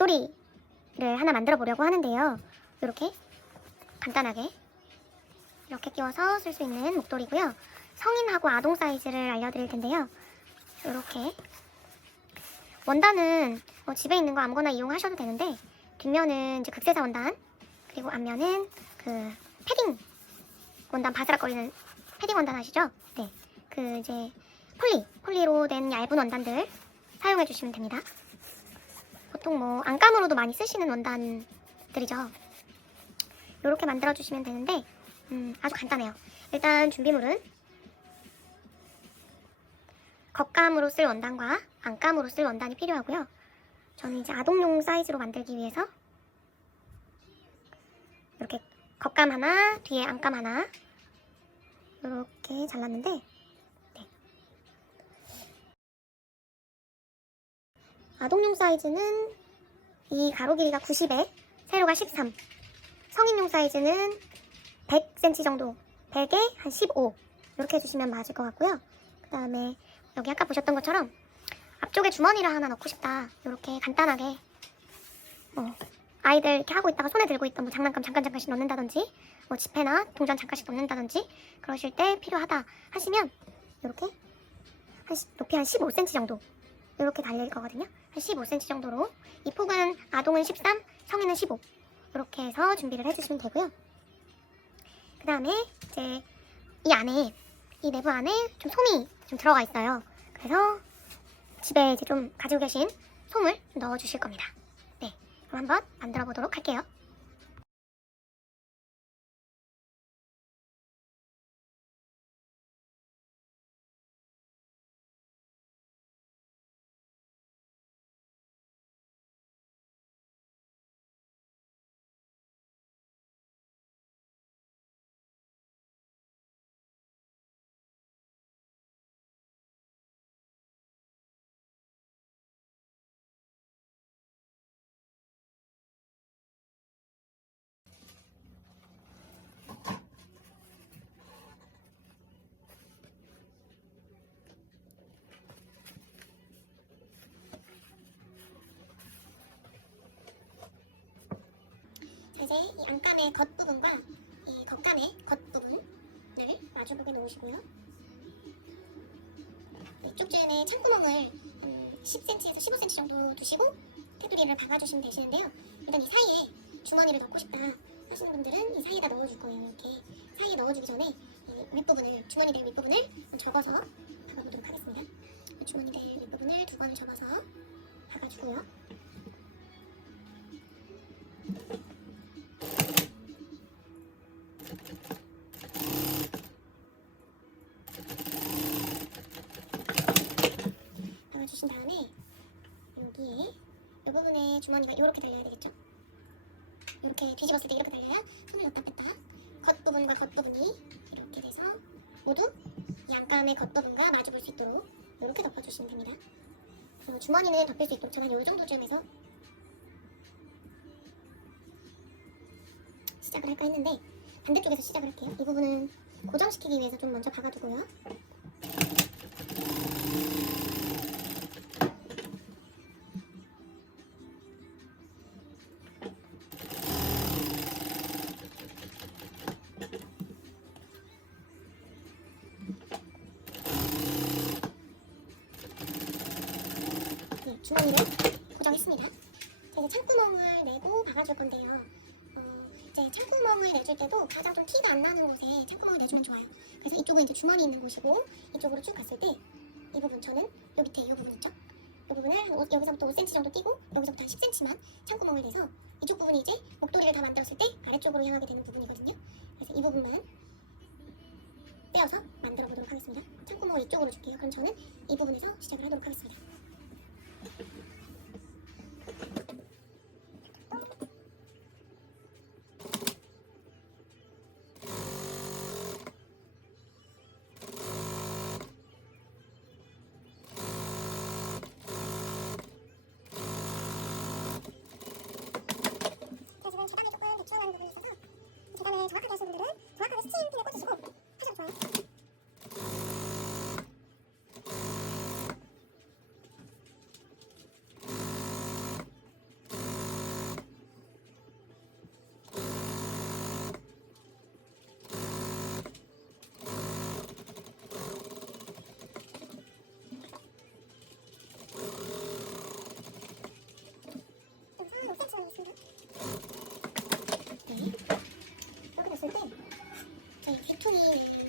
목도리를 하나 만들어 보려고 하는데요. 이렇게 간단하게 이렇게 끼워서 쓸 수 있는 목도리고요. 성인하고 아동 사이즈를 알려드릴 텐데요. 이렇게 원단은 어, 집에 있는 거 아무거나 이용하셔도 되는데 뒷면은 이제 극세사 원단 그리고 앞면은 그 패딩 원단 바스락거리는 패딩 원단 아시죠? 네, 그 이제 폴리 폴리로 된 얇은 원단들 사용해 주시면 됩니다. 보통 뭐 안감으로도 많이 쓰시는 원단들이죠. 이렇게 만들어 주시면 되는데 음, 아주 간단해요. 일단 준비물은 겉감으로 쓸 원단과 안감으로 쓸 원단이 필요하고요. 저는 이제 아동용 사이즈로 만들기 위해서 이렇게 겉감 하나, 뒤에 안감 하나 이렇게 잘랐는데 아동용 사이즈는 이 가로 길이가 90에 세로가 13 성인용 사이즈는 100cm 정도 100에 한 15 이렇게 해주시면 맞을 것 같고요. 그 다음에 여기 아까 보셨던 것처럼 앞쪽에 주머니를 하나 넣고 싶다. 이렇게 간단하게. 뭐 아이들 이렇게 하고 있다가 손에 들고 있던 뭐 장난감 잠깐 잠깐씩 넣는다든지 뭐 지폐나 동전 잠깐씩 넣는다든지 그러실 때 필요하다 하시면 이렇게 한 시- 높이 한 15cm 정도 이렇게 달릴 거거든요. 한 15cm 정도로 이 폭은 아동은 13 성인은 15 이렇게 해서 준비를 해주시면 되고요. 그 다음에 이제 이 안에 이 내부 안에 좀 솜이 좀 들어가 있어요. 그래서 집에 이제 좀 가지고 계신 솜을 좀 넣어 주실 겁니다. 네 그럼 한번 만들어 보도록 할게요 이제 이 안감의 겉부분과 이 겉감의 겉부분을 마주보게 놓으시고요. 이쪽 쯤에 창구멍을 한 10cm에서 15cm 정도 두시고 테두리를 박아주시면 되시는데요. 일단 이 사이에 주머니를 넣고 싶다 하시는 분들은 이 사이에다 넣어줄 거예요. 이렇게 사이에 넣어주기 전에 이 윗부분을 주머니 될 윗부분을 접어서 박아보도록 하겠습니다. 주머니 될 윗부분을 두 번을 접어서 박아주고요. 주머니가 이렇게 달려야 되겠죠? 이렇게 뒤집었을 때 이렇게 달려야 손을 넣다 뺐다 겉부분과 겉부분이 이렇게 돼서 모두 이 안감의 겉부분과 마주 볼 수 있도록 이렇게 덮어주시면 됩니다. 그리고 주머니는 덮일 수 있도록 저는 이 정도쯤에서 시작을 할까 했는데 반대쪽에서 시작을 할게요. 이 부분은 고정시키기 위해서 좀 먼저 박아두고요. 주머니를 고정했습니다. 자, 이제 창구멍을 내고 박아줄 건데요. 어, 이제 창구멍을 내줄 때도 가장 좀 티가 안 나는 곳에 창구멍을 내주면 좋아요. 그래서 이쪽은 이제 주머니 있는 곳이고 이쪽으로 쭉 갔을 때 이 부분 저는 요 밑에 이 부분 있죠? 이 부분을 여기서부터 5cm 정도 띄고 여기서부터 한 10cm만 창구멍을 내서 이쪽 부분이 이제 목도리를 다 만들었을 때 아래쪽으로 향하게 되는 부분이거든요. 그래서 이 부분만 떼어서 만들어 보도록 하겠습니다. 창구멍을 이쪽으로 줄게요. 그럼 저는 이 부분에서 시작을 하도록 하겠습니다.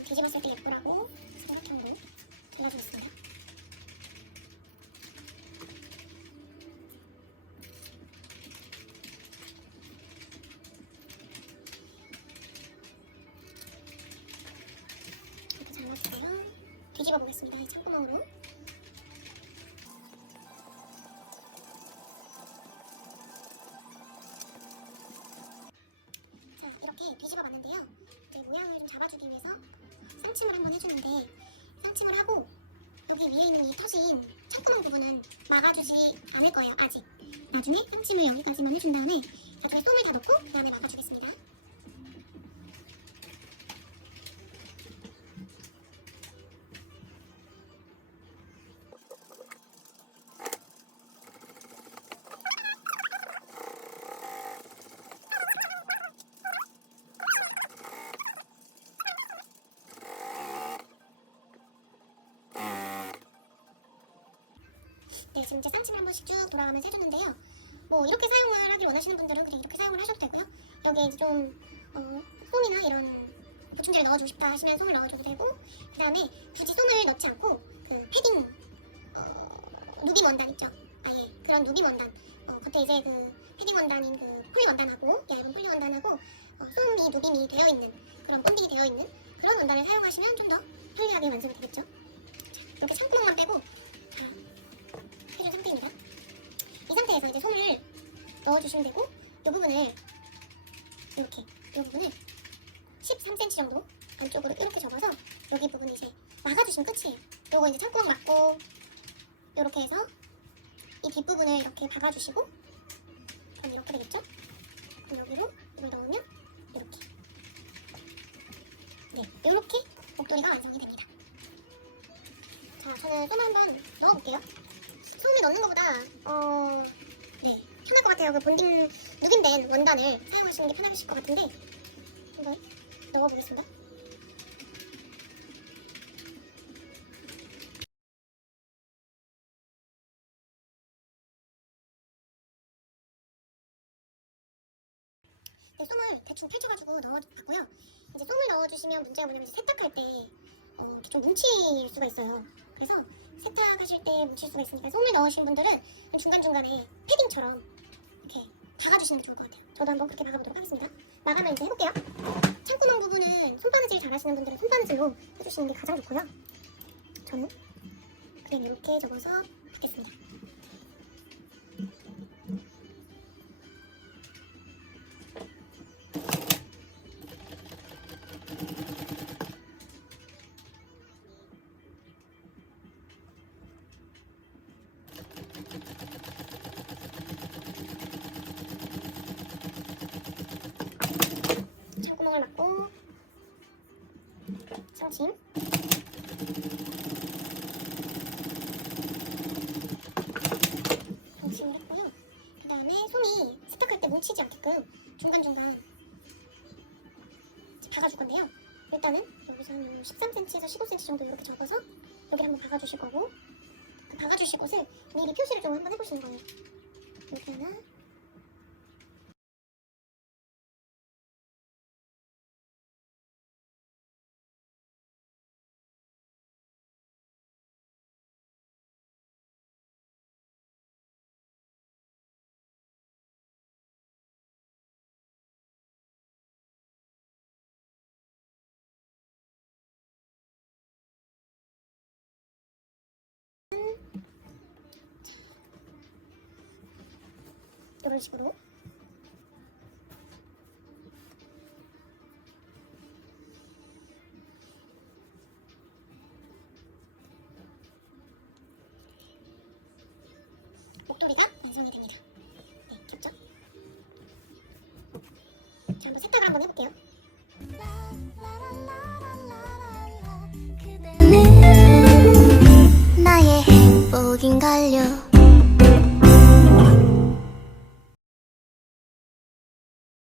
뒤집었을 때 예쁘라고 삼각형으로 잘라주겠습니다. 이렇게 잘라주고요. 뒤집어 보겠습니다. 이 창구멍으로. 자, 이렇게 뒤집어 봤는데요. 모양을 좀 잡아주기 위해서 쌍침을 한번 해주는데 쌍침을 하고 여기 위에 있는 이 터진 창구멍 부분은 막아주지 않을 거예요. 아직. 나중에 쌍침을 여기까지만 해준 다음에 나중에 솜을 다 넣고 그 다음에 막아주겠습니다. 지금 이제 쌍침을 한 번씩 쭉 돌아가면서 해주는데요. 뭐 이렇게 사용을 하길 원하시는 분들은 그냥 이렇게 사용을 하셔도 되고요. 여기에 이제 좀 어, 솜이나 이런 보충제를 넣어주고 싶다 하시면 솜을 넣어줘도 되고 그 다음에 굳이 솜을 넣지 않고 그 패딩 어, 누빔 원단 있죠? 아예 그런 누빔 원단 어, 겉에 이제 그 패딩 원단인 그 폴리 원단하고 얇은 폴리 원단하고 어, 솜이 누빔이 되어 있는 그런 본딩이 되어 있는 그런 원단을 사용하시면 좀 더 편리하게 완성이 되겠죠? 자, 이렇게 창구멍만 빼고 상태에서 이제 솜을 넣어주시면 되고 이 부분을 이렇게 이 부분을 13cm 정도 안쪽으로 이렇게 접어서 여기 부분 이제 막아주시면 끝이에요. 요거 이제 창구멍 막고 이렇게 해서 이 뒷부분을 이렇게 박아주시고 그럼 이렇게 되겠죠? 그럼 여기로 이걸 넣으면 이렇게 네, 이렇게 목도리가 완성이 됩니다. 자, 저는 솜 한번 넣어볼게요. 솜이 넣는 것보다 어, 네, 편할 것 같아요. 그 본딩 누빔된 원단을 사용하시는 게 편하실 것 같은데 한번 넣어보겠습니다. 네, 솜을 대충 펼쳐가지고 넣어봤고요. 이제 솜을 넣어주시면 문제가 뭐냐면 세탁할 때 어, 이렇게 좀 뭉칠 수가 있어요. 그래서 세탁하실 때 뭉칠 수가 있으니까 솜을 넣으신 분들은 중간중간에 패딩처럼 이렇게 박아주시는 게 좋을 것 같아요. 저도 한번 그렇게 박아보도록 하겠습니다. 마감을 이제 해볼게요. 창구멍 부분은 손바느질 잘하시는 분들은 손바느질로 해주시는 게 가장 좋고요. 저는 그냥 이렇게 접어서 빗겠습니다. 창구멍을 막고 상침 상침을 했고요. 그 다음에 솜이 세탁할 때 뭉치지 않게끔 중간중간 박아줄 건데요. 일단은 여기서 한 13cm에서 15cm 정도 이렇게 접어서 여기 한번 박아주실 거고 그 박아주실 곳을 미리 표시를 좀 한번 해보시는 거예요. 이렇게 하나 이런 식으로 목도리가 완성이 됩니다.